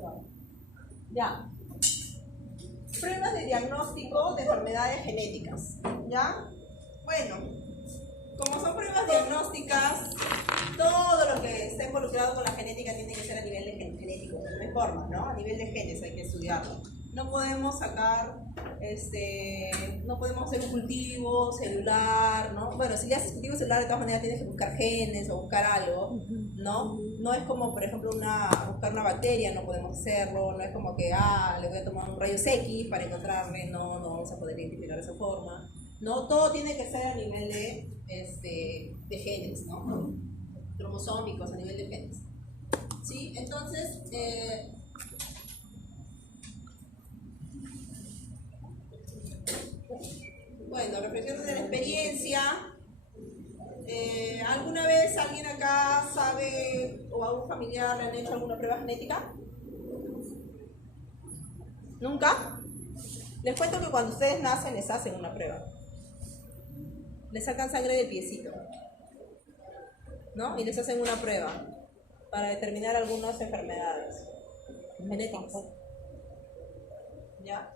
solo. Ya. Pruebas de diagnóstico de enfermedades genéticas. ¿Ya? Bueno, como son pruebas diagnósticas, todo lo que está involucrado con la genética tiene que ser a nivel de genético, no hay forma, ¿no? A nivel de genes hay que estudiarlo. No podemos sacar, no podemos hacer un cultivo celular, ¿no? Bueno, si le haces cultivo celular, de todas maneras tienes que buscar genes o buscar algo, ¿no? No es como, por ejemplo, buscar una bacteria, no podemos hacerlo, no es como que, le voy a tomar un rayos X para encontrarle, no vamos a poder identificar de esa forma, ¿no? Todo tiene que ser a nivel de genes, ¿no? Cromosómicos, a nivel de genes, ¿sí? Entonces, bueno, reflexiones de la experiencia. ¿Alguna vez alguien acá sabe o algún familiar le han hecho alguna prueba genética? ¿Nunca? Les cuento que cuando ustedes nacen les hacen una prueba. Les sacan sangre del piecito, ¿no? Y les hacen una prueba para determinar algunas enfermedades genéticas. ¿Ya?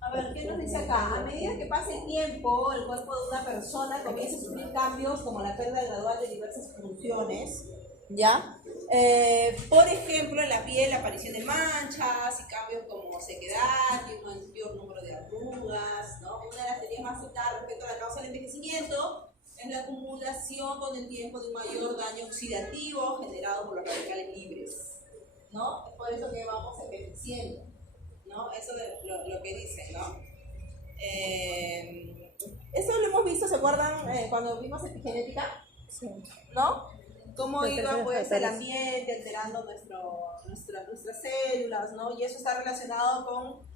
A ver, ¿qué nos dice acá? A medida que pasa el tiempo, el cuerpo de una persona comienza a sufrir cambios como la pérdida gradual de diversas funciones, ¿ya? Por ejemplo, en la piel, la aparición de manchas y cambios como sequedad y un mayor número de arrugas, ¿no? Una de las teorías más citadas respecto a la causa del envejecimiento es la acumulación con el tiempo de un mayor daño oxidativo generado por los radicales libres, ¿no? Es por eso que vamos envejeciendo, ¿no? Eso es lo que dicen, ¿no? Eso lo hemos visto, ¿se acuerdan cuando vimos epigenética? Sí. ¿No? Cómo iba pues el ambiente alterando nuestras células, ¿no? Y eso está relacionado con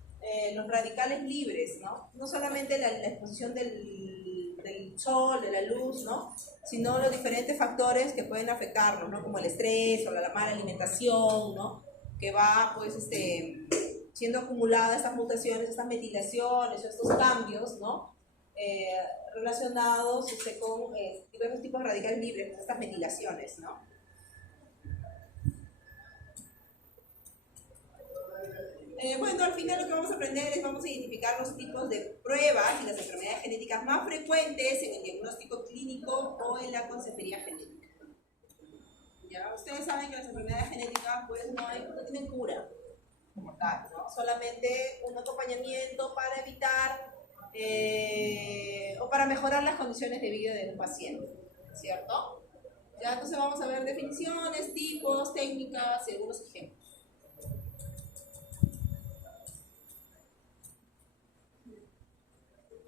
los radicales libres, ¿no? No solamente la exposición del sol, de la luz, ¿no? Sino los diferentes factores que pueden afectarnos, ¿no? Como el estrés o la mala alimentación, ¿no? Que va pues siendo acumuladas estas mutaciones, estas metilaciones, estos cambios, ¿no? Relacionados con diversos tipos de radicales libres, estas metilaciones, ¿no? Bueno, al final lo que vamos a aprender es vamos a identificar los tipos de pruebas y las enfermedades genéticas más frecuentes en el diagnóstico clínico o en la consejería genética. ¿Ya? Ustedes saben que las enfermedades genéticas pues no tienen cura como tal, ¿no? Solamente un acompañamiento para evitar o para mejorar las condiciones de vida de un paciente, ¿cierto? Ya, entonces vamos a ver definiciones, tipos, técnicas y algunos ejemplos.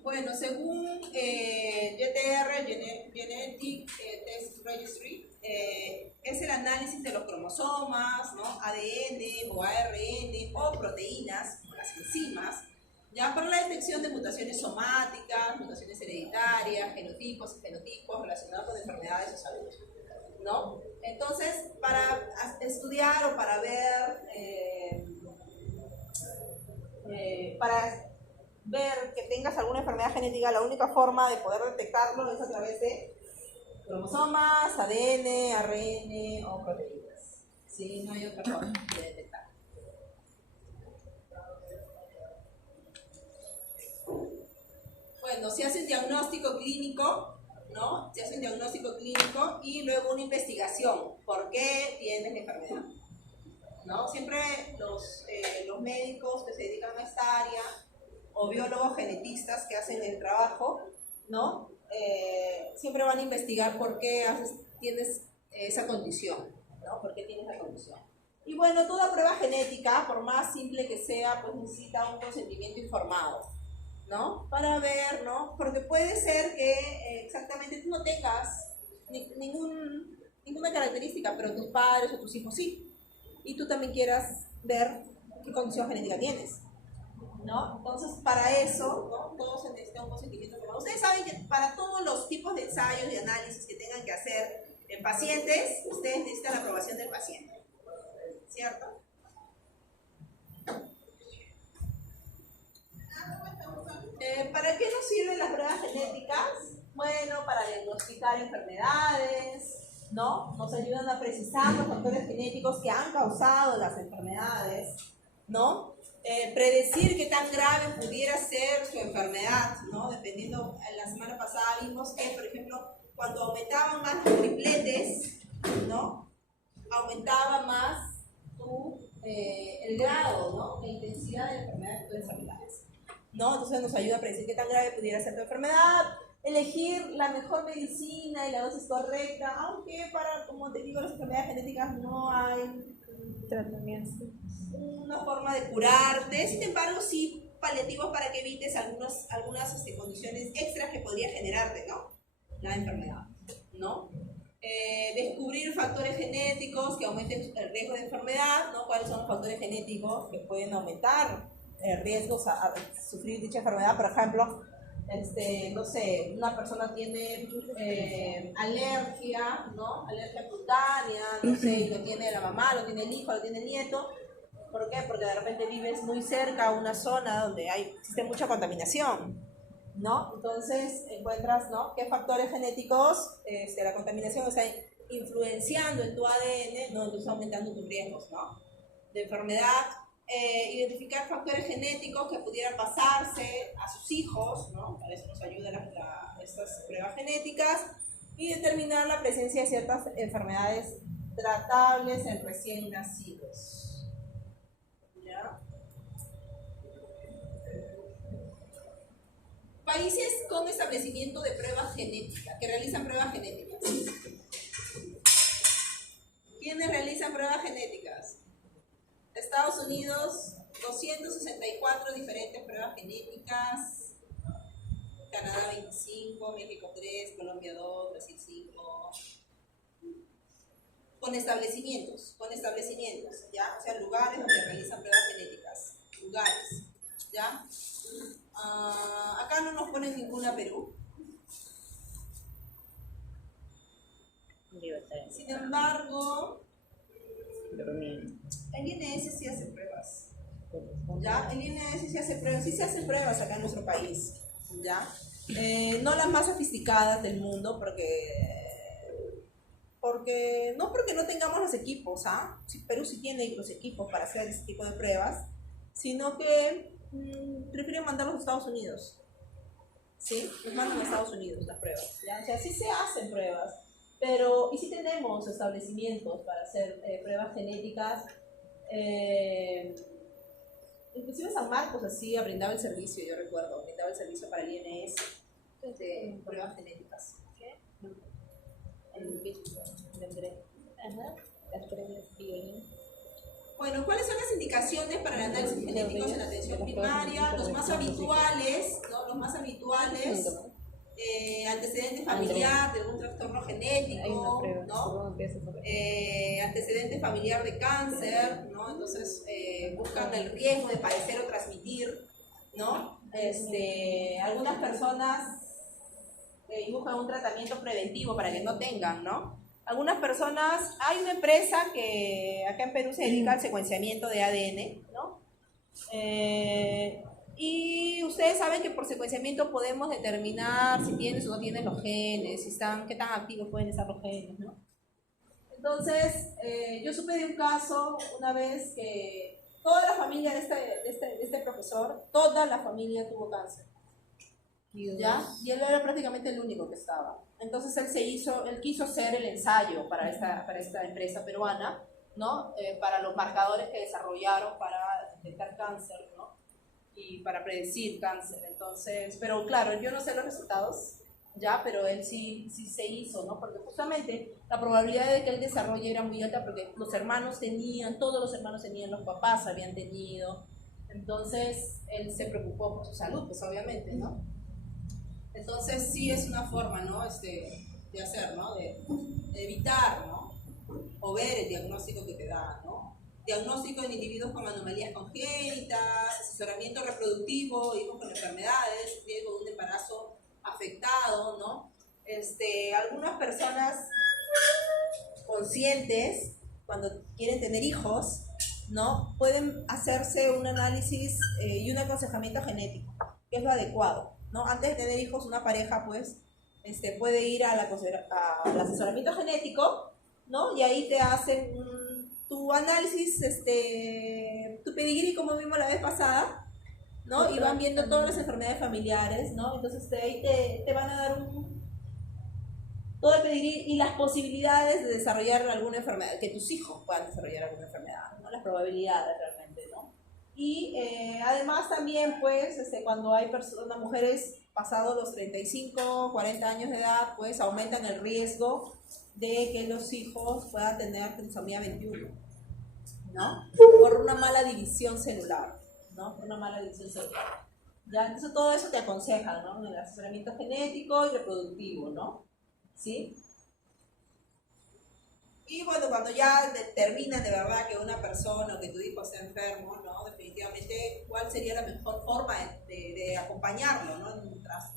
Bueno, según GTR, Genetic Test Registry, es el análisis de los cromosomas, ¿no? ADN o ARN o proteínas, como las enzimas, ya para la detección de mutaciones somáticas, mutaciones hereditarias, genotipos y fenotipos relacionados con enfermedades o salud, ¿no? Entonces, para estudiar o para ver, para ver que tengas alguna enfermedad genética, la única forma de poder detectarlo es a través de cromosomas, ADN, ARN o proteínas. ¿Sí? No hay otra forma de detectar. Bueno, se hace un diagnóstico clínico, ¿no? Se hace un diagnóstico clínico y luego una investigación. ¿Por qué tienes la enfermedad? ¿No? Siempre los médicos que se dedican a esta área o biólogos genetistas que hacen el trabajo, ¿no? Siempre van a investigar por qué tienes esa condición, ¿no? ¿Por qué tienes la condición? Y bueno, toda prueba genética, por más simple que sea, pues necesita un consentimiento informado, ¿no? Para ver, ¿no? Porque puede ser que exactamente tú no tengas ninguna característica, pero tus padres o tus hijos sí. Y tú también quieras ver qué condición genética tienes, ¿no? Entonces, para eso, ¿no? Todos se necesita un consentimiento informado. Ustedes saben que para todos los tipos de ensayos y análisis que tengan que hacer en pacientes, ustedes necesitan la aprobación del paciente, ¿cierto? ¿Para qué nos sirven las pruebas genéticas? Bueno, diagnosticar enfermedades, ¿no? Nos ayudan a precisar los factores genéticos que han causado las enfermedades, ¿no? Predecir qué tan grave pudiera ser su enfermedad, ¿no? Dependiendo, la semana pasada vimos que, por ejemplo, cuando aumentaban más los tripletes, ¿no? Aumentaba más el grado, ¿no? La intensidad de la enfermedad de enfermedades, ¿no? Entonces nos ayuda a predecir qué tan grave pudiera ser tu enfermedad, elegir la mejor medicina y la dosis correcta, aunque para, como te digo, las enfermedades genéticas no hay tratamiento, una forma de curarte. Sin embargo, sí paliativos para que evites algunas condiciones extras que podría generarte, ¿no? La enfermedad, ¿no? Descubrir factores genéticos que aumenten el riesgo de enfermedad, ¿no? ¿Cuáles son los factores genéticos que pueden aumentar riesgos a sufrir dicha enfermedad? Por ejemplo, no sé, una persona tiene alergia, ¿no? Alergia cutánea, no sé, lo tiene la mamá, lo tiene el hijo, lo tiene el nieto. ¿Por qué? Porque de repente vives muy cerca a una zona donde existe mucha contaminación, ¿no? Entonces encuentras, ¿no?, qué factores genéticos la contaminación está influenciando en tu ADN, ¿no? Entonces aumentando tus riesgos, ¿no?, de enfermedad. Identificar factores genéticos que pudieran pasarse a sus hijos, ¿no? Para eso nos ayudan estas pruebas genéticas, y determinar la presencia de ciertas enfermedades tratables en recién nacidos. ¿Ya? Países con establecimiento de pruebas genéticas, que realizan pruebas genéticas. ¿Quiénes realizan pruebas genéticas? Estados Unidos, 264 diferentes pruebas genéticas. Canadá 25, México 3, Colombia 2, Brasil 5. Con establecimientos, ¿ya? O sea, lugares donde realizan pruebas genéticas. Lugares, ¿ya? Acá no nos ponen ninguna Perú. Sin embargo, el INS sí hace pruebas, ¿ya? El INS sí se hacen pruebas acá en nuestro país, ¿ya? No las más sofisticadas del mundo, no porque no tengamos los equipos, ¿ah? Perú sí tiene los equipos para hacer ese tipo de pruebas, sino que prefieren mandarlos a Estados Unidos, ¿sí? Los mandan a Estados Unidos las pruebas, ¿ya? O sea, sí se hacen pruebas, y sí tenemos establecimientos para hacer pruebas genéticas. Inclusive San Marcos así brindaba el servicio, yo recuerdo, brindaba el servicio para el INS de pruebas genéticas. ¿Qué? Bueno, ¿cuáles son las indicaciones para el análisis genético en la atención primaria? Los más habituales, ¿no? Los más habituales, antecedente familiar de algún trastorno genético, ¿no? Antecedente familiar de cáncer, ¿no? Entonces buscan el riesgo de padecer o transmitir, ¿no? Algunas personas buscan un tratamiento preventivo para que no tengan, ¿no? Algunas personas, hay una empresa que acá en Perú se dedica al secuenciamiento de ADN, ¿no? Y ustedes saben que por secuenciamiento podemos determinar si tienes o no tienes los genes, qué tan activos pueden estar los genes, ¿no? Entonces, yo supe de un caso una vez que toda la familia de este profesor, toda la familia tuvo cáncer, ¿ya? Y él era prácticamente el único que estaba. Entonces él quiso hacer el ensayo para esta empresa peruana, ¿no? Para los marcadores que desarrollaron para detectar cáncer, ¿no? Y para predecir cáncer. Entonces, pero claro, yo no sé los resultados, ya, pero él sí se hizo, ¿no? Porque justamente la probabilidad de que él desarrolle era muy alta, porque todos los hermanos tenían, los papás habían tenido. Entonces él se preocupó por su salud, pues obviamente, ¿no? Entonces sí es una forma, ¿no? De hacer, ¿no? De evitar, ¿no? O ver el diagnóstico que te da, ¿no? Diagnóstico en individuos con anomalías congénitas, asesoramiento reproductivo, hijos con enfermedades, riesgo de un embarazo afectado, ¿no? Algunas personas conscientes, cuando quieren tener hijos, ¿no? Pueden hacerse un análisis y un aconsejamiento genético, que es lo adecuado, ¿no? Antes de tener hijos, una pareja, pues, puede ir al asesoramiento genético, ¿no? Y ahí te hacen tu análisis, tu pedigrí, como vimos la vez pasada, ¿no? Y van viendo todas las enfermedades familiares, ¿no? Entonces ahí te van a dar todo el pedigrí y las posibilidades de desarrollar alguna enfermedad, que tus hijos puedan desarrollar alguna enfermedad, ¿no? Las probabilidades realmente, ¿no? Y además también, pues, cuando hay mujeres pasados los 35, 40 años de edad, pues aumentan el riesgo de que los hijos puedan tener trisomía 21, ¿no? Por una mala división celular, ¿no? Por una mala división celular. ¿Ya? Entonces todo eso te aconseja, ¿no? En el asesoramiento genético y reproductivo, ¿no? ¿Sí? Y bueno, cuando ya determinan de verdad que una persona o que tu hijo está enfermo, ¿no? Definitivamente, ¿cuál sería la mejor forma de acompañarlo, ¿no? En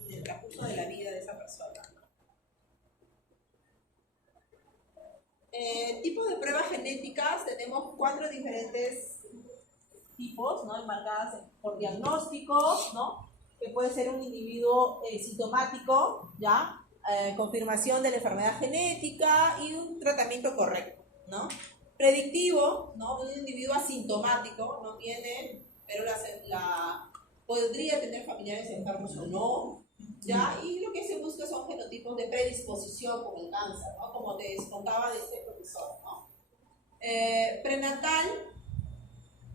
el transcurso de la vida de esa persona, ¿no? Tipos de pruebas genéticas, tenemos 4 diferentes tipos, ¿no? Enmarcadas por diagnósticos, ¿no? Que puede ser un individuo sintomático, ¿ya? Confirmación de la enfermedad genética y un tratamiento correcto, ¿no? Predictivo, ¿no? Un individuo asintomático, no tiene, pero podría tener familiares enfermos o no, ¿ya? Y lo que se busca son genotipos de predisposición con el cáncer, ¿no? Como te contaba de este profesor, ¿no? Prenatal,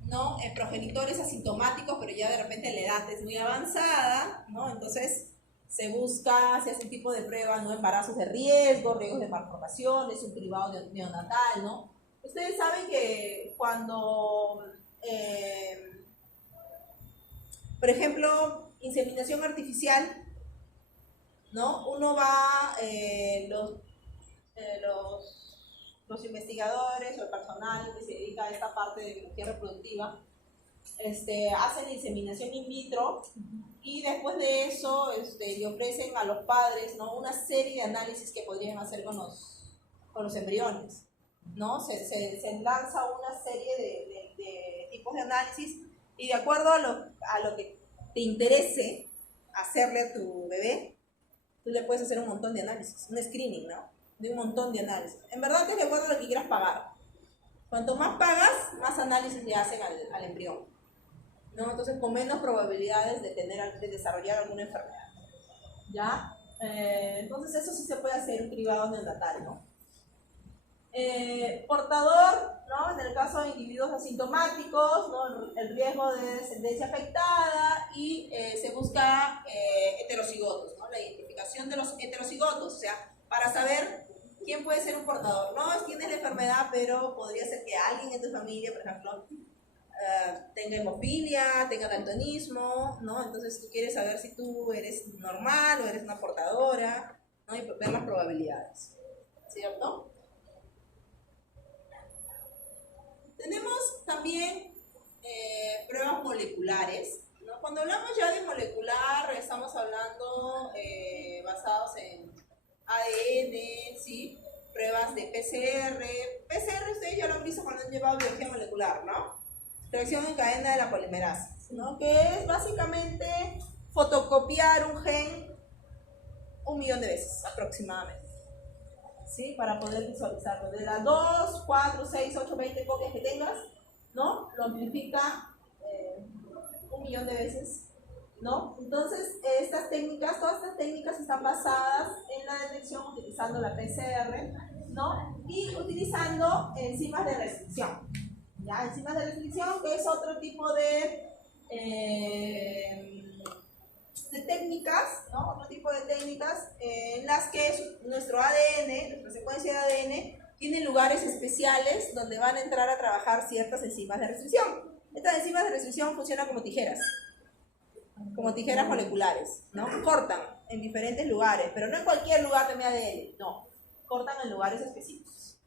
¿no? Progenitores asintomáticos, pero ya de repente la edad es muy avanzada, ¿no? Entonces se hace un tipo de prueba, ¿no? Embarazos de riesgos de malformaciones, un cribado neonatal, ¿no? Ustedes saben que cuando, por ejemplo, inseminación artificial, ¿no? Uno va, los investigadores o el personal que se dedica a esta parte de biología reproductiva, hacen inseminación in vitro y después de eso le ofrecen a los padres, ¿no? Una serie de análisis que podrían hacer con los embriones, ¿no? Se lanza una serie de tipos de análisis y de acuerdo a lo que te interese hacerle a tu bebé, tú le puedes hacer un montón de análisis, un screening, ¿no? De un montón de análisis. En verdad es de acuerdo a lo que quieras pagar. Cuanto más pagas, más análisis le hacen al embrión, ¿no? Entonces con menos probabilidades de desarrollar alguna enfermedad, ¿ya? Entonces eso sí se puede hacer un cribado neonatal, ¿no? Portador, ¿no? En el caso de individuos asintomáticos, ¿no? El riesgo de descendencia afectada y se busca heterocigotos, ¿no? La identificación de los heterocigotos, o sea, para saber quién puede ser un portador. No tienes la enfermedad, pero podría ser que alguien en tu familia, por ejemplo, tenga hemofilia, tenga daltonismo, ¿no? Entonces tú quieres saber si tú eres normal o eres una portadora, ¿no? Y ver las probabilidades, ¿cierto? Tenemos también pruebas moleculares, ¿no? Cuando hablamos ya de molecular, estamos hablando basados en ADN, ¿sí? Pruebas de PCR. PCR ustedes ya lo han visto cuando han llevado biología molecular, ¿no? Reacción en cadena de la polimerasa, ¿no? Que es básicamente fotocopiar un gen 1.000.000 de veces aproximadamente, ¿sí? Para poder visualizarlo. De las 2, 4, 6, 8, 20 copias que tengas, ¿no? Lo amplifica 1.000.000 de veces, ¿no? Entonces, todas estas técnicas están basadas en la detección utilizando la PCR, ¿no? Y utilizando enzimas de restricción, ¿ya? Enzimas de restricción, que es otro tipo de técnicas, ¿no? Otro tipo de técnicas en las que nuestro ADN, nuestra secuencia de ADN, tiene lugares especiales donde van a entrar a trabajar ciertas enzimas de restricción. Estas enzimas de restricción funcionan como tijeras moleculares, ¿no? Cortan en diferentes lugares, pero no en cualquier lugar de mi ADN, no, cortan en lugares específicos,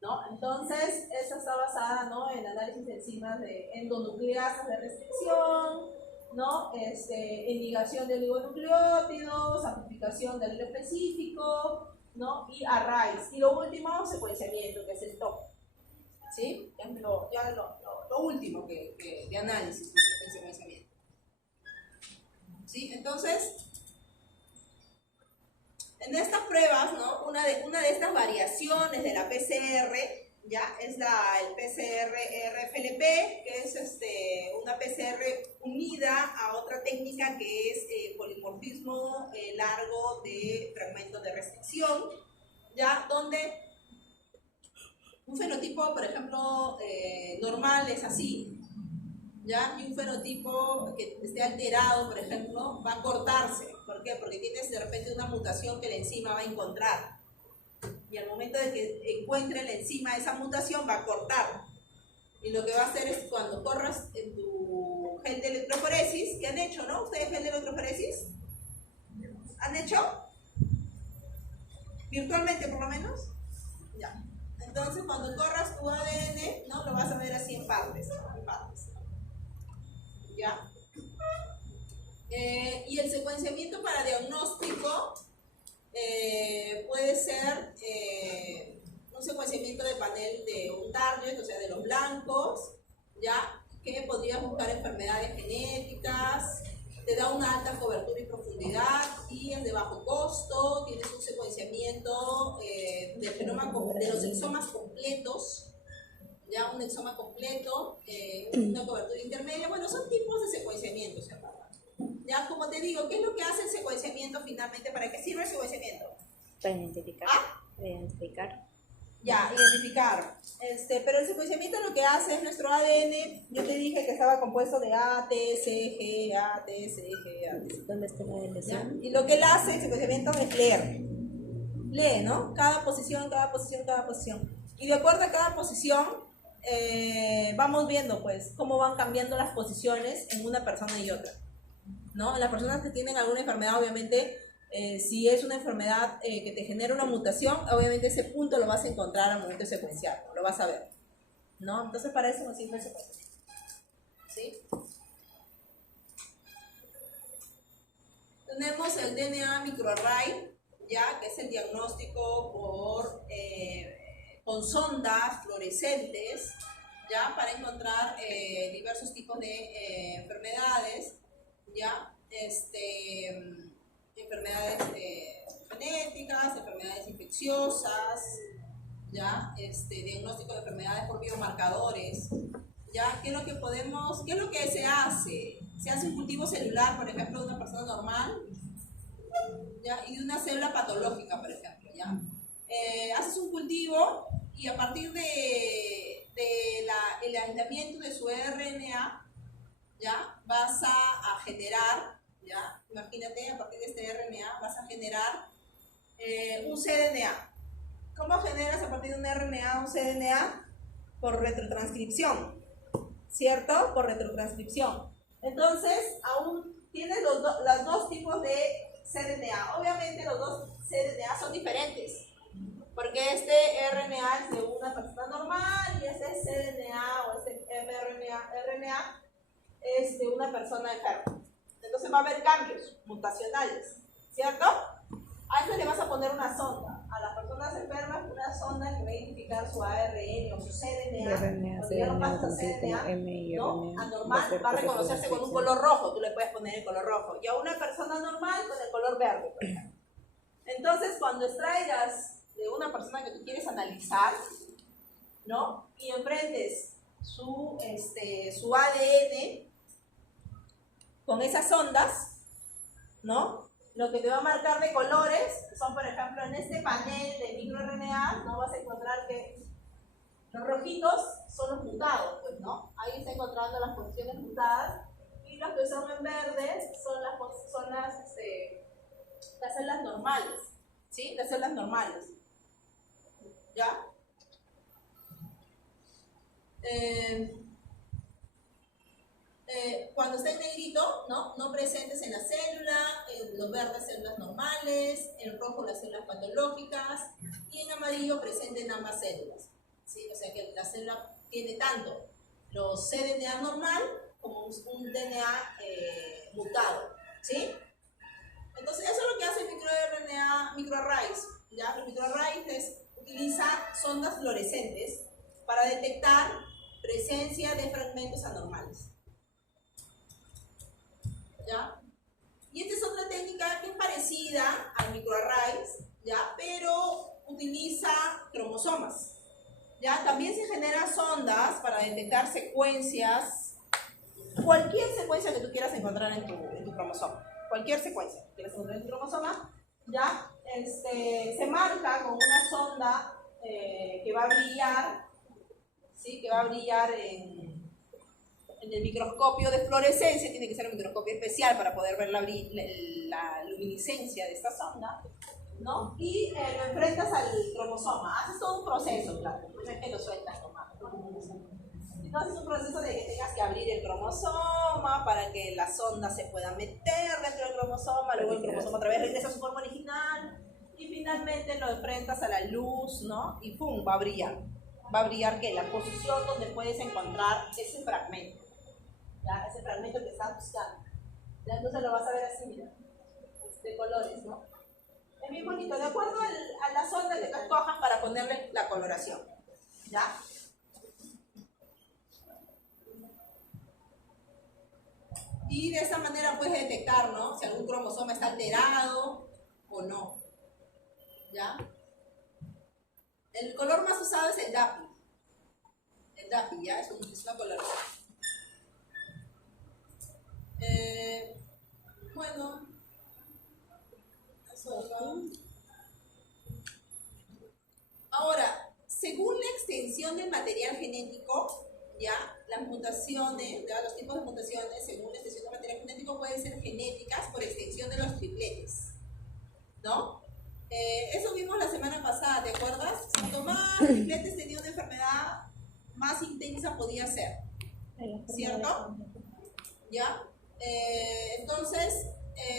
¿no? Entonces, esta está basada, ¿no? En análisis de enzimas de endonucleasas de restricción, ¿no? En ligación de oligonucleótidos, amplificación del hilo específico, ¿no? Y arrays. Y lo último, secuenciamiento, que es el TOP, ¿sí? Es lo último de análisis de secuenciamiento, ¿sí? Entonces, En estas pruebas, ¿no? Una de estas variaciones de la PCR, ya, es el PCR-RFLP, que es una PCR unida a otra técnica que es polimorfismo largo de fragmentos de restricción, ya, donde un fenotipo, por ejemplo, normal es así, ¿ya? Y un fenotipo que esté alterado, por ejemplo, va a cortarse. ¿Por qué? Porque tienes de repente una mutación que la enzima va a encontrar. Y al momento de que encuentre la enzima esa mutación, va a cortar. Y lo que va a hacer es cuando corras en tu gel de electroforesis, ¿qué han hecho, no? ¿Ustedes gel de electroforesis? ¿Han hecho? ¿Virtualmente por lo menos? Ya. Entonces cuando corras tu ADN, ¿no? Lo vas a ver así en partes. ¿Ya? Y el secuenciamiento para diagnóstico puede ser un secuenciamiento de panel de un target, o sea, de los blancos, ¿ya? Que podrías buscar enfermedades genéticas, te da una alta cobertura y profundidad y es de bajo costo, tienes un secuenciamiento de los exomas completos, ya un exoma completo, una cobertura intermedia. Bueno, son tipos de secuenciamiento, ¿se acuerdan? Ya, como te digo, ¿qué es lo que hace el secuenciamiento finalmente? ¿Para qué sirve el secuenciamiento? Para identificar. ¿Ah? Para identificar. Ya, identificar. Pero el secuenciamiento lo que hace es nuestro ADN. Yo te dije que estaba compuesto de A, T, C, G, A, T, C, G, A, T, C. ¿Dónde está la deleción? Y lo que él hace, el secuenciamiento, es leer. Lee, ¿no? Cada posición, cada posición, cada posición. Y de acuerdo a cada posición, vamos viendo, pues, cómo van cambiando las posiciones en una persona y otra, ¿no? Las personas que tienen alguna enfermedad, obviamente, si es una enfermedad que te genera una mutación, obviamente ese punto lo vas a encontrar al momento de secuenciar, lo vas a ver, ¿no? Entonces para eso nos sirve el secuenciamiento, ¿sí? Tenemos el DNA microarray, ya, que es el diagnóstico con sondas fluorescentes, ya, para encontrar diversos tipos de enfermedades, ya, enfermedades genéticas, enfermedades infecciosas, ya, diagnóstico de enfermedades por biomarcadores, ya, ¿qué es lo que se hace? Se hace un cultivo celular, por ejemplo, de una persona normal, ya, y de una célula patológica, por ejemplo, ya. Haces un cultivo y a partir el aislamiento de su RNA, ya, vas a generar, ya, imagínate, a partir de este RNA vas a generar un cDNA. ¿Cómo generas a partir de un RNA un cDNA? Por retrotranscripción, ¿cierto? Por retrotranscripción. Entonces, aún tienes los dos tipos de cDNA. Obviamente los dos cDNA son diferentes, porque este RNA es de una persona normal y este cDNA o este mRNA es de una persona enferma. Entonces va a haber cambios mutacionales, ¿cierto? A esto le vas a poner una sonda. A las personas enfermas, una sonda que va a identificar su ARN o su cDNA. Cuando ya lo pasas a cDNA, ¿no? Anormal, va a reconocerse con un color rojo. Tú le puedes poner el color rojo. Y a una persona normal con el color verde, por ejemplo. Entonces, cuando extraigas de una persona que tú quieres analizar, ¿no? Y enfrentes su ADN con esas ondas, ¿no? Lo que te va a marcar de colores son, por ejemplo, en este panel de microRNA, ¿no? Vas a encontrar que los rojitos son los mutados, pues, ¿no? Ahí está encontrando las posiciones mutadas, y los que son en verde son las células normales, ¿sí? Las células normales, ¿ya? Cuando está en negrito, no presentes en la célula, en los verdes células normales, en rojo las células patológicas y en amarillo presente en ambas células, ¿sí? O sea que la célula tiene tanto los cDNA normal como un DNA mutado, ¿sí? Entonces eso es lo que hace el microarrays, ¿ya? El microarrays utiliza sondas fluorescentes para detectar presencia de fragmentos anormales, ¿ya? Y esta es otra técnica que es parecida al microarrays, ¿ya? Pero utiliza cromosomas. ¿Ya? También se generan sondas para detectar secuencias, cualquier secuencia que tú quieras encontrar en tu cromosoma. Cualquier secuencia que quieras encontrar en tu cromosoma, ¿ya? Se marca con una sonda que va a brillar, ¿sí? Que va a brillar en el microscopio de fluorescencia. Tiene que ser un microscopio especial para poder ver la luminiscencia de esta sonda, ¿no? Y lo enfrentas al cromosoma. Haces todo un proceso, claro, no es que lo sueltas nomás, ¿no? Entonces es un proceso de que tengas que abrir el cromosoma para que la sonda se pueda meter dentro del cromosoma, luego el cromosoma otra vez regresa a su forma original y finalmente lo enfrentas a la luz, ¿no? Y ¡pum! Va a brillar. Va a brillar que la posición donde puedes encontrar ese fragmento, ¿ya? Ese fragmento que estás buscando. ¿Ya? Entonces lo vas a ver así, mira, de colores, ¿no? Es bien bonito, de acuerdo a la sonda que tú escojas para ponerle la coloración, ¿ya? Y de esa manera puedes detectar, ¿no? Si algún cromosoma está alterado o no, ¿ya? El color más usado es el DAPI. El DAPI, ¿ya? Es una coloración. Bueno, eso ¿no? Ahora, según la extensión del material genético, ya, las mutaciones, ya, los tipos de mutaciones, según la extensión del material genético, pueden ser genéticas por extensión de los tripletes, ¿no? Eso vimos la semana pasada, ¿te acuerdas? Cuanto más tripletes tenía una enfermedad, más intensa podía ser, ¿cierto? ¿Ya? Entonces,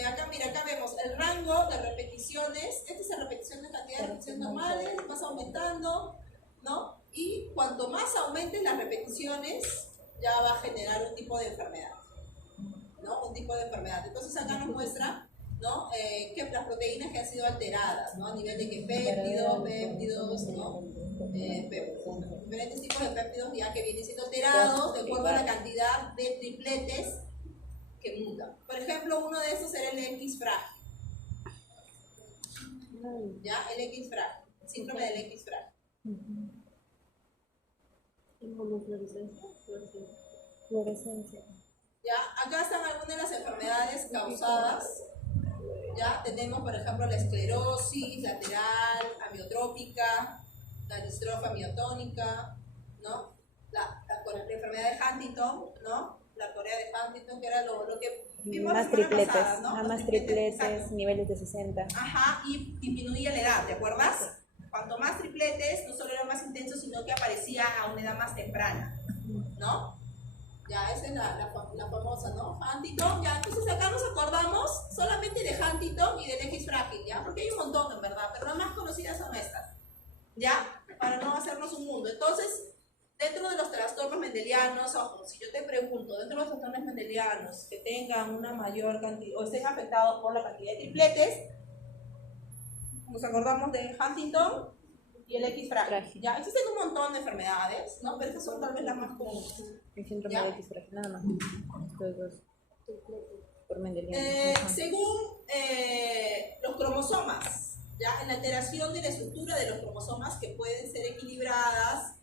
acá mira, acá vemos el rango de repeticiones. Esta es la repetición de cantidad de repeticiones normales, vas aumentando, ¿no? Y cuanto más aumenten las repeticiones, ya va a generar un tipo de enfermedad, ¿no? Un tipo de enfermedad. Entonces acá nos muestra, ¿no? Que las proteínas que han sido alteradas, ¿no? A nivel de que péptidos, ¿no? Diferentes tipos de péptidos ya que vienen siendo alterados de acuerdo a la cantidad de tripletes que mutan. Por ejemplo, uno de estos será el X frágil. ¿Ya? El X frágil. Síndrome del X frágil. Fluorescencia. ¿Ya? Acá están algunas de las enfermedades causadas. ¿Ya? Tenemos, por ejemplo, la esclerosis lateral amiotrópica, la distrofa miotónica, ¿no? La enfermedad de Huntington, ¿no? La Corea de Huntington, que era lo que vimos Más la semana tripletes, pasada, ¿no? más tripletes, niveles de 60. Ajá, y disminuía la edad, ¿te acuerdas? Cuanto más tripletes, no solo era más intenso, sino que aparecía a una edad más temprana, ¿no? Ya, esa es la famosa, ¿no? Huntington, ya, entonces acá nos acordamos solamente de Huntington y del X frágil, ¿ya? Porque hay un montón, en verdad, pero las más conocidas son estas, ¿ya? Para no hacernos un mundo. Entonces, dentro de los trastornos mendelianos, ojo, si yo te pregunto, dentro de los trastornos mendelianos que tengan una mayor cantidad, o estén afectados por la cantidad de tripletes, nos acordamos de Huntington y el X frágil. Ya, existen un montón de enfermedades, ¿no? Pero estas son tal vez las más comunes. El síndrome de X frágil, nada más. Los dos. Por mendeliano. Según los cromosomas, ¿ya? En la alteración de la estructura de los cromosomas que pueden ser equilibradas,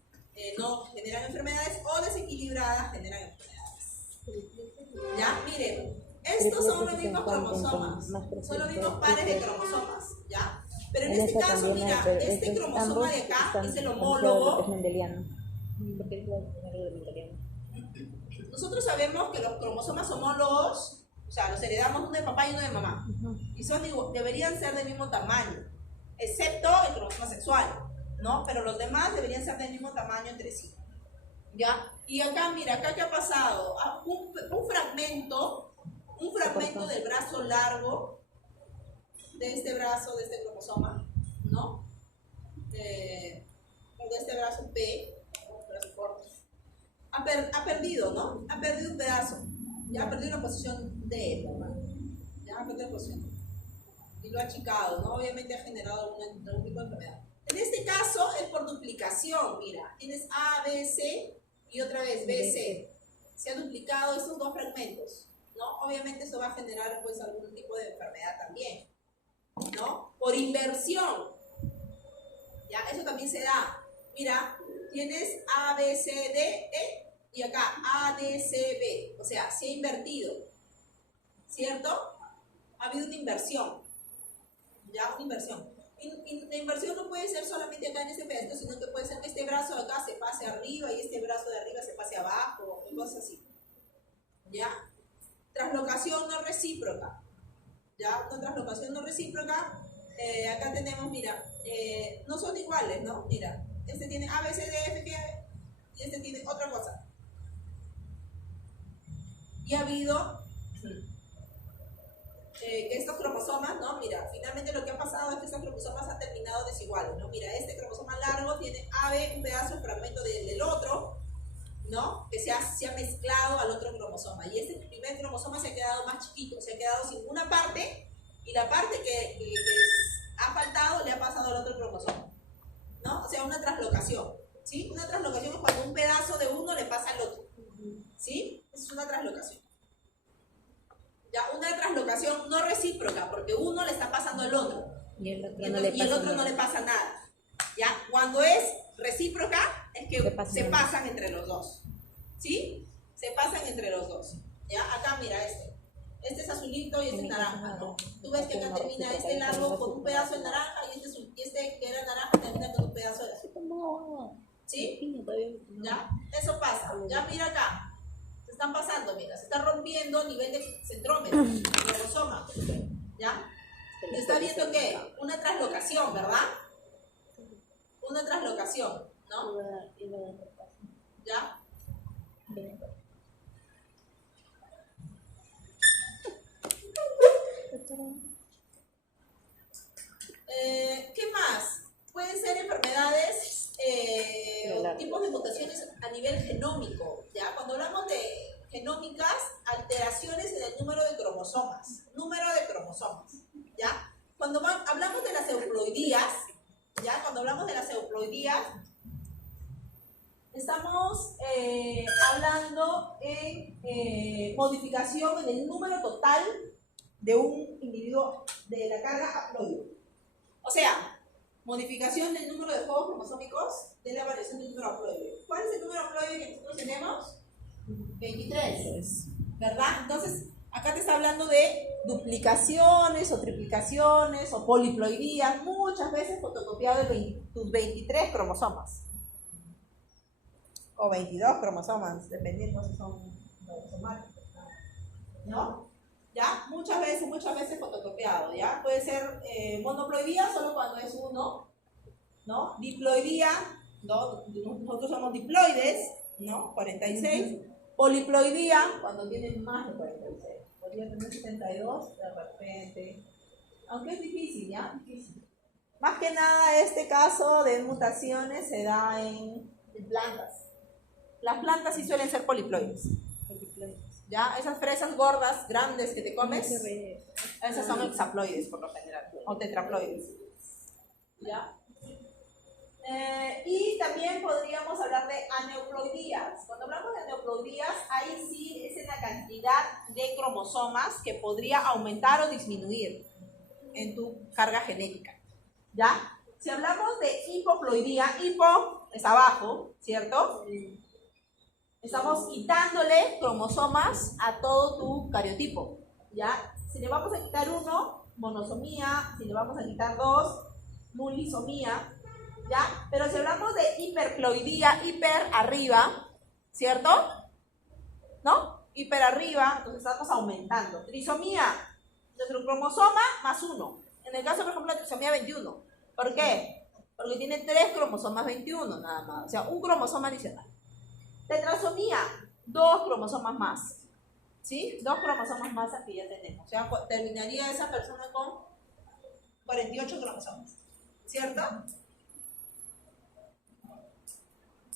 no generan enfermedades, o desequilibradas generan enfermedades. ¿Ya? Miren, estos son los mismos cromosomas, son los mismos pares de cromosomas, ¿ya? Pero en este caso, mira, este cromosoma de acá es el homólogo. Es mendeliano. Porque es algo de mendeliano. Nosotros sabemos que los cromosomas homólogos, o sea, los heredamos uno de papá y uno de mamá, y deberían ser del mismo tamaño, excepto el cromosoma sexual, ¿no? Pero los demás deberían ser del mismo tamaño entre sí, ¿ya? Y acá, mira, acá ¿qué ha pasado? Un fragmento del brazo largo, de este brazo, de este cromosoma, ¿no? De este brazo P, brazo corto, ha perdido, ¿no? Ha perdido un pedazo, ya ha perdido la posición D, ya ha perdido la posición, y lo ha achicado, ¿no? Obviamente ha generado algún tipo de enfermedad. En este caso es por duplicación, mira, tienes A, B, C y otra vez B, C. Se han duplicado estos dos fragmentos, ¿no? Obviamente eso va a generar pues algún tipo de enfermedad también, ¿no? Por inversión, ¿ya? Eso también se da. Mira, tienes A, B, C, D, E, y acá A, D, C, B, o sea, se ha invertido, ¿cierto? Ha habido una inversión, ¿ya? Una inversión. Y la inversión no puede ser solamente acá en este pedacito, sino que puede ser que este brazo de acá se pase arriba y este brazo de arriba se pase abajo, y cosas así, ¿ya? Translocación no recíproca, ¿ya? Una translocación no recíproca, acá tenemos, mira, no son iguales, ¿no? Mira, este tiene A, B, C, D, F, G, y este tiene otra cosa. Y ha habido que estos cromosomas, ¿no? Mira, finalmente lo que ha pasado es que estos cromosomas han terminado desiguales, ¿no? Mira, este cromosoma largo tiene AB, un pedazo, un fragmento del otro, ¿no? Que se ha mezclado al otro cromosoma. Y este primer cromosoma se ha quedado más chiquito, se ha quedado sin una parte, y la parte que ha faltado le ha pasado al otro cromosoma, ¿no? O sea, una translocación, ¿sí? Una translocación es cuando un pedazo de uno le pasa al otro, ¿sí? Es una translocación. Ya, una translocación no recíproca, porque uno le está pasando al otro y el otro, no le pasa nada. ¿Ya? Cuando es recíproca, es que se pasan entre los dos. ¿Sí? Se pasan entre los dos. ¿Ya? Acá mira este. Este es azulito y este es naranja, ¿no? Tú ves que acá termina este largo con un pedazo de naranja y este que era naranja termina con un pedazo de azul. ¿Sí? ¿Ya? Eso pasa. Ya mira acá. Se están pasando, mira, se está rompiendo a nivel de centrómero, de cromosoma, ¿ya? Y está viendo que una translocación, ¿verdad? Una translocación, ¿no? ¿Ya? ¿Qué más? Pueden ser enfermedades o tipos de mutaciones a nivel genómico, ¿ya? Cuando hablamos de genómicas, alteraciones en el número de cromosomas, ¿ya? Cuando hablamos de las euploidías, ¿ya? Cuando hablamos de las euploidías, estamos hablando en modificación en el número total de un individuo de la carga haploide. O sea, modificación del número de juegos cromosómicos de la variación del número haploide. ¿Cuál es el número haploide que nosotros tenemos? 23, ¿verdad? Entonces, acá te está hablando de duplicaciones o triplicaciones o poliploidías, muchas veces fotocopiado de tus 23 cromosomas. O 22 cromosomas, dependiendo si son cromosomáticos, ¿no? ¿Ya? Muchas veces fotocopiado, ¿ya? Puede ser monoploidía solo cuando es uno, ¿no? Diploidía, ¿no? Nosotros somos diploides, ¿no? 46. Poliploidía, cuando tienen más de 46. Podría tener 72, de repente. Aunque es difícil, ¿ya? Difícil. Más que nada, este caso de mutaciones se da en plantas. Las plantas sí suelen ser poliploides. ¿Ya? Esas fresas gordas, grandes que te comes, esas son hexaploides por lo general, o tetraploides. ¿Ya? Y también podríamos hablar de aneuploidías. Cuando hablamos de aneuploidías, ahí sí es en la cantidad de cromosomas que podría aumentar o disminuir en tu carga genética. ¿Ya? Si hablamos de hipoploidía, hipo es abajo, ¿cierto? Estamos quitándole cromosomas a todo tu cariotipo, ¿ya? Si le vamos a quitar uno, monosomía. Si le vamos a quitar dos, mulisomía, ¿ya? Pero si hablamos de hiperploidía, hiper arriba, ¿cierto? ¿No? Hiper arriba, entonces estamos aumentando. Trisomía, nuestro cromosoma más uno. En el caso, por ejemplo, de trisomía 21. ¿Por qué? Porque tiene 3 cromosomas 21 nada más, o sea, un cromosoma adicional. Tetrasomía, 2 cromosomas más, ¿sí? 2 cromosomas más aquí ya tenemos. O sea, terminaría esa persona con 48 cromosomas, ¿cierto?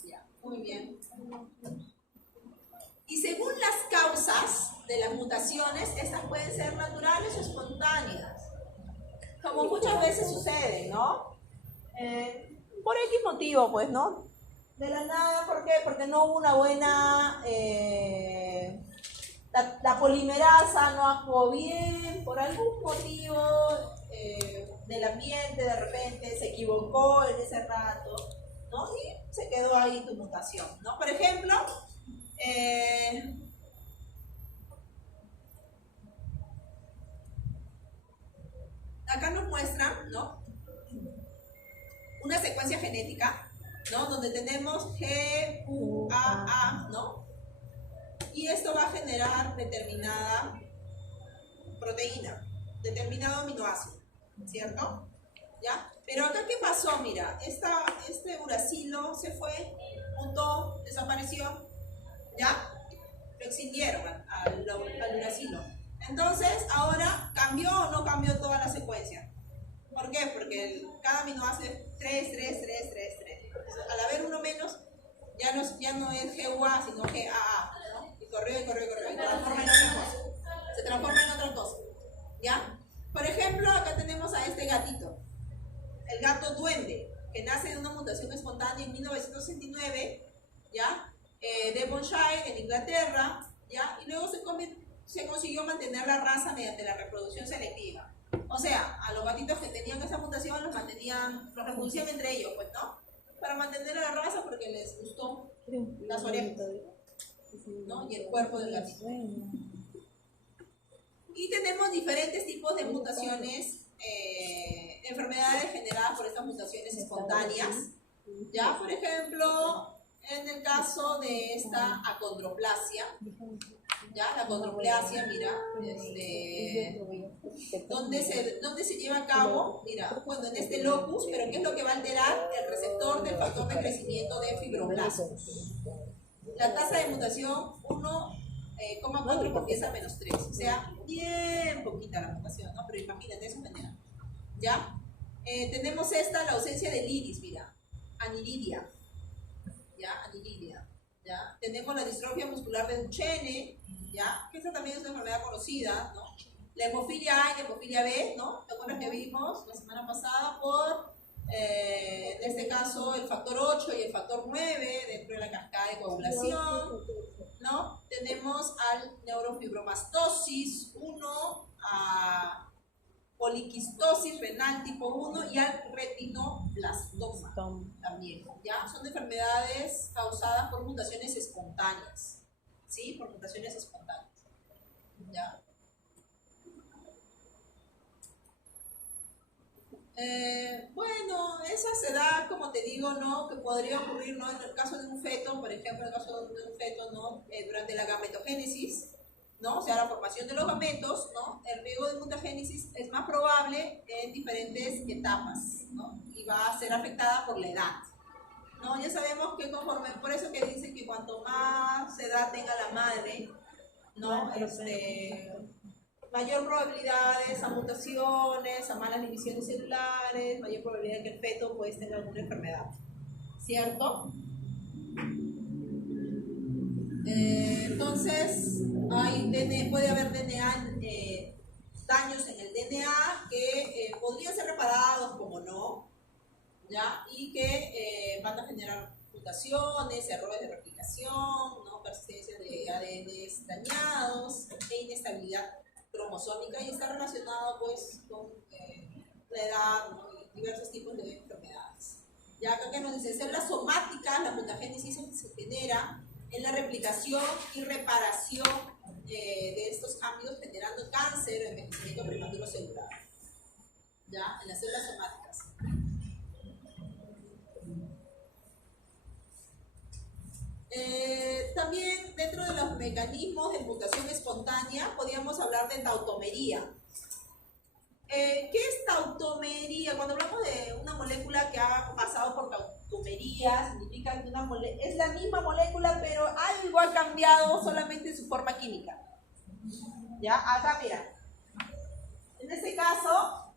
Ya, muy bien. Y según las causas de las mutaciones, estas pueden ser naturales o espontáneas, como muchas veces sucede, ¿no? Por X motivo, pues, ¿no? De la nada, ¿por qué? Porque no hubo una buena la polimerasa no actuó bien, por algún motivo del ambiente, de repente se equivocó en ese rato, ¿no? Y se quedó ahí tu mutación, ¿no? Por ejemplo, acá nos muestran, ¿no?, una secuencia genética, ¿no?, donde tenemos G, U, A, ¿no? Y esto va a generar determinada proteína, determinado aminoácido, ¿cierto? ¿Ya? Pero acá, ¿qué pasó? Mira, este uracilo se fue, mutó, desapareció, ¿ya? Lo extinguieron al uracilo. Entonces, ahora, ¿cambió o no cambió toda la secuencia? ¿Por qué? Porque cada aminoácido es 3. Entonces, al haber uno menos, ya no es GUA, sino GAA, ¿no? Y corrió, y se transforma en otra cosa. Se transforma en otra cosa, ¿ya? Por ejemplo, acá tenemos a este gatito, el gato duende, que nace de una mutación espontánea en 1969, ¿ya? Devonshire, en Inglaterra, ¿ya? Y luego se consiguió mantener la raza mediante la reproducción selectiva. O sea, a los gatitos que tenían esa mutación los reproducían entre ellos, pues, ¿no? Para mantener a la raza porque les gustó las orejas, ¿no? Y el cuerpo del gatito. Y tenemos diferentes tipos de mutaciones, enfermedades generadas por estas mutaciones espontáneas. Ya, por ejemplo, en el caso de esta acondroplasia, ya, la acondroplasia, mira, ¿dónde se lleva a cabo? Mira, bueno, en este locus, pero ¿qué es lo que va a alterar? El receptor del factor de crecimiento de fibroblastos. La tasa de mutación 1,4 por 10 a menos 3, o sea, bien poquita la mutación, ¿no? Pero imagínate de esa manera, ¿ya? Tenemos la ausencia del iris, mira, aniridia, ¿ya? Aniridia, ¿ya? Tenemos la distrofia muscular de Duchenne, ¿ya? Que esta también es una enfermedad conocida, ¿no? La hemofilia A y la hemofilia B, ¿no? ¿Te acuerdas que vimos la semana pasada por, en este caso, el factor 8 y el factor 9 dentro de la cascada de coagulación, ¿no? Tenemos al neurofibromastosis 1, a poliquistosis renal tipo 1 y al retinoblastoma también, ¿ya? Son enfermedades causadas por mutaciones espontáneas, ¿sí? Por mutaciones espontáneas, ¿ya? Bueno, esa se da, como te digo, ¿no? Que podría ocurrir, ¿no? En el caso de un feto, por ejemplo, en el caso de un feto, ¿no? Durante la gametogénesis, ¿no? O sea, la formación de los gametos, ¿no? El riesgo de mutagénesis es más probable en diferentes etapas, ¿no? Y va a ser afectada por la edad, ¿no? Ya sabemos que conforme, por eso que dicen que cuanto más edad tenga la madre, ¿no? Mayor probabilidades a mutaciones, a malas divisiones celulares, mayor probabilidad de que el feto pues tenga alguna enfermedad, ¿cierto? Entonces, puede haber DNA, daños en el DNA que podrían ser reparados como no, ¿ya? Y que van a generar mutaciones, errores de replicación, ¿no? Persistencia de ADN dañados e inestabilidad cromosómica, y está relacionado pues con la edad, ¿no? Y diversos tipos de enfermedades. Ya acá que nos dice células somáticas, la mutagénesis se genera en la replicación y reparación de estos cambios, generando cáncer o envejecimiento prematuro celular, ya, en las células somáticas. También dentro de los mecanismos de mutación espontánea podríamos hablar de tautomería. ¿Qué es tautomería? Cuando hablamos de una molécula que ha pasado por tautomería, significa que es la misma molécula, pero algo ha cambiado solamente en su forma química. ¿Ya? Acá, mira. En este caso,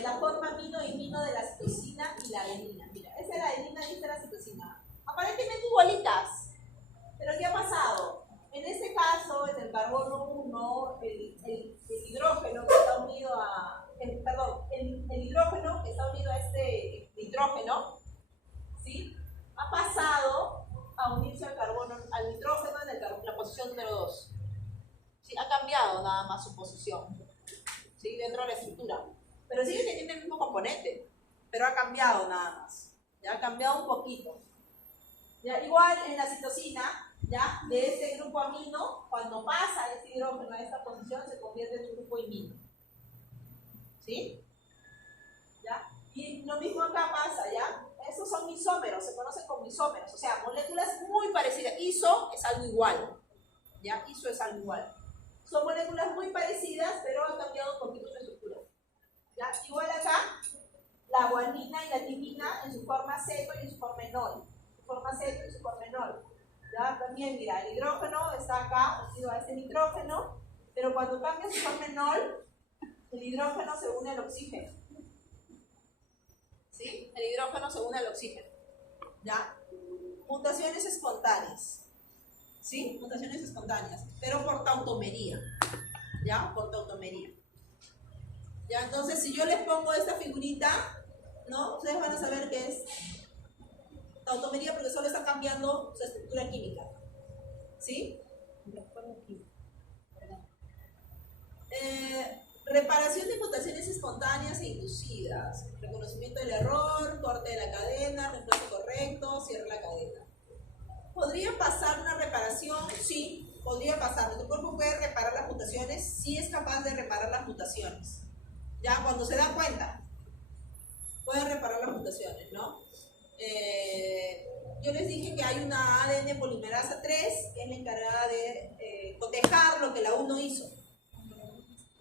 la forma amino-imino de la citosina y la adenina. Mira, esa es la adenina y esta es la citosina. Aparentemente igualitas. ¿Pero qué ha pasado? En este caso, en el carbono 1, el hidrógeno que está unido a... el hidrógeno que está unido a este nitrógeno, ¿sí? Ha pasado a unirse al carbono, al nitrógeno en la posición número 2. ¿sí? Ha cambiado nada más su posición, ¿sí? Dentro de la estructura. Pero sigue teniendo el mismo componente, pero ha cambiado nada más. Ya ha cambiado un poquito. Ya, igual en la citosina, ya, de este grupo amino, cuando pasa este hidrógeno a esta posición, se convierte en un grupo imino. ¿Sí? ¿Ya? Y lo mismo acá pasa, ¿ya? Estos son isómeros, se conocen como isómeros, o sea, moléculas muy parecidas. Iso es algo igual, ¿ya? Iso es algo igual. Son moléculas muy parecidas, pero han cambiado un poquito su estructura. ¿Ya? Igual acá, la guanina y la timina en su forma ceto y en su forma enol. Su forma ceto y su forma enol. ¿Ya? También, mira, el hidrógeno está acá, unido a este nitrógeno, pero cuando cambia su forma enol, el hidrógeno se une al oxígeno. ¿Sí? El hidrógeno se une al oxígeno. ¿Ya? Mutaciones espontáneas. ¿Sí? Mutaciones espontáneas, pero por tautomería. ¿Ya? Por tautomería. ¿Ya? Entonces, si yo les pongo esta figurita, ¿no? Ustedes van a saber que es tautomería porque solo está cambiando su estructura química. ¿Sí? Reparación de mutaciones espontáneas e inducidas. Reconocimiento del error, corte de la cadena, reemplazo correcto, cierre la cadena. ¿Podría pasar una reparación? Sí, podría pasar. Nuestro cuerpo puede reparar las mutaciones, sí es capaz de reparar las mutaciones. Ya, cuando se da cuenta, puede reparar las mutaciones, ¿no? Yo les dije que hay una ADN polimerasa 3, que es la encargada de cotejar lo que la 1 hizo,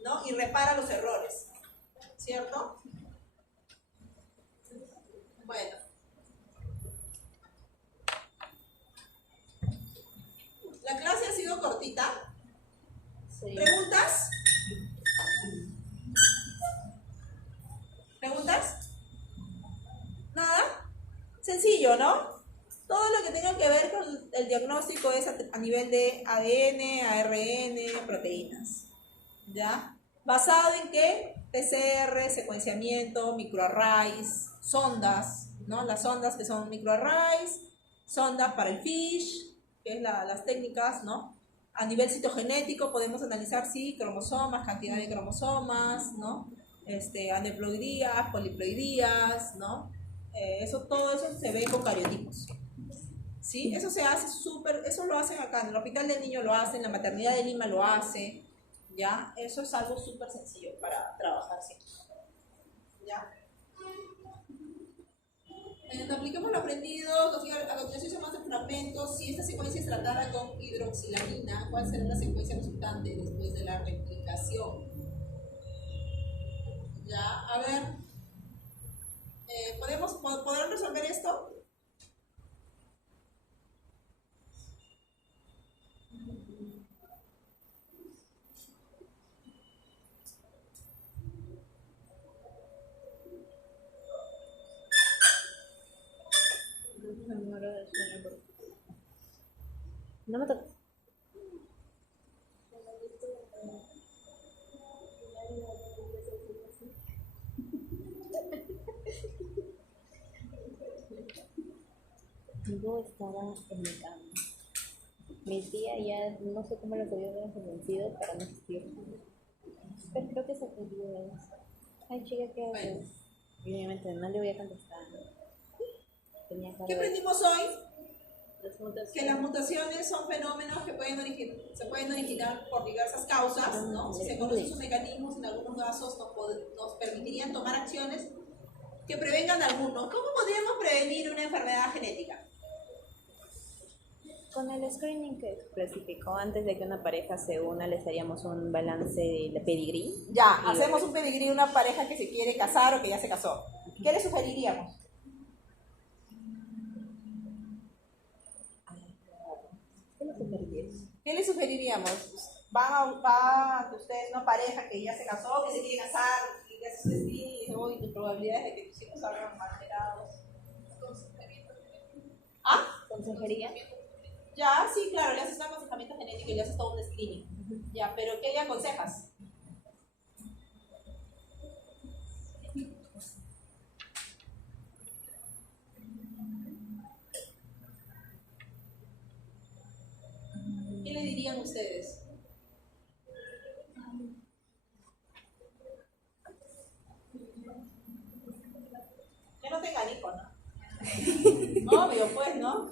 ¿no? Y repara los errores, ¿cierto? Bueno. La clase ha sido cortita. Sí. ¿Preguntas? ¿Preguntas? ¿Nada? Sencillo, ¿no? Todo lo que tenga que ver con el diagnóstico es a nivel de ADN, ARN, proteínas. ¿Ya? ¿Basado en qué? PCR, secuenciamiento, microarrays, sondas, ¿no? Las sondas que son microarrays, sondas para el FISH, que es las técnicas, ¿no? A nivel citogenético podemos analizar, sí, cromosomas, cantidad de cromosomas, ¿no? Aneuploidías, poliploidías, ¿no? Todo eso se ve con cariotipos. ¿Sí? Eso se hace eso lo hacen acá, en el Hospital del Niño lo hacen, la Maternidad de Lima lo hace, ¿ya? Eso es algo súper sencillo para trabajar siempre, ¿ya? Apliquemos lo aprendido, a continuación se muestran fragmentos. Si esta secuencia se tratara con hidroxilamina, ¿cuál será la secuencia resultante después de la replicación? Ya, a ver, ¿podrán resolver esto? No me toques. Yo estaba en mi cama. Mi tía ya no sé cómo los había convencido para no asistir. Pero creo que se perdió eso. Ay, chica, ¿qué haces? Y obviamente no le voy a contestar. ¿Qué aprendimos hoy? Que las mutaciones son fenómenos que se pueden originar por diversas causas, ¿no? Si se conocen sus mecanismos, en algunos casos nos permitirían tomar acciones que prevengan algunos. ¿Cómo podríamos prevenir una enfermedad genética? Con el screening que clasificó antes de que una pareja se una, les haríamos un balance de pedigrí. Ya, hacemos un pedigrí de una pareja que se quiere casar o que ya se casó. ¿Qué le sugeriríamos? ¿Qué le sugeriríamos? Va ustedes una pareja que ya se casó, que se quiere casar, y que hace su screening y hoy tus probabilidades de que tus hijos salgan alterados. ¿Ah? ¿Consejería? Ya, sí, claro, le haces un aconsejamiento genético y le haces todo un screening. Ya, pero ¿qué le aconsejas? ¿Qué le dirían ustedes? no tengan hijos, ¿no? Obvio, pues, ¿no?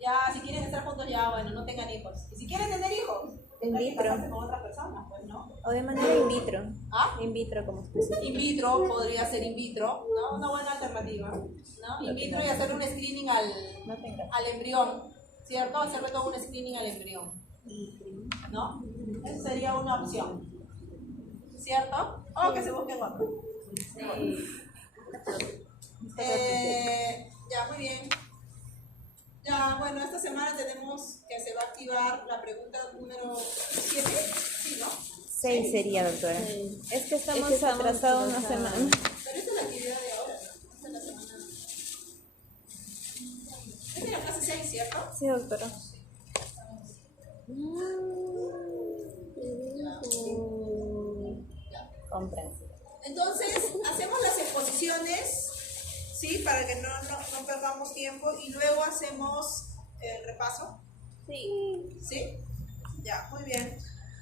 Ya, si quieren estar juntos, ya, bueno, no tengan hijos. Y si quieren tener hijos, In tendrán que vitro. casarse con otras personas, pues, ¿no? O de manera in vitro. ¿Ah? In vitro como especie. In vitro, podría ser in vitro, ¿no? Una buena alternativa, ¿no? In vitro y hacer un screening No tengas. al embrión, ¿cierto? Hacerle todo un screening al embrión, ¿no? Eso sería una opción, ¿cierto? O que se busquen otro. Ya, muy bien. Ya, bueno, esta semana tenemos que se va a activar la pregunta número 7, ¿sí, no? 6 sería, doctora. Es que estamos atrasados una semana. Pero esta es la actividad de ahora, ¿no? Esta es la semana. Esta es la clase 6, ¿cierto? Sí, doctora. Comprensible. Entonces, hacemos las exposiciones, ¿sí? Para que no perdamos tiempo y luego hacemos el repaso. Sí. ¿Sí? Ya, muy bien.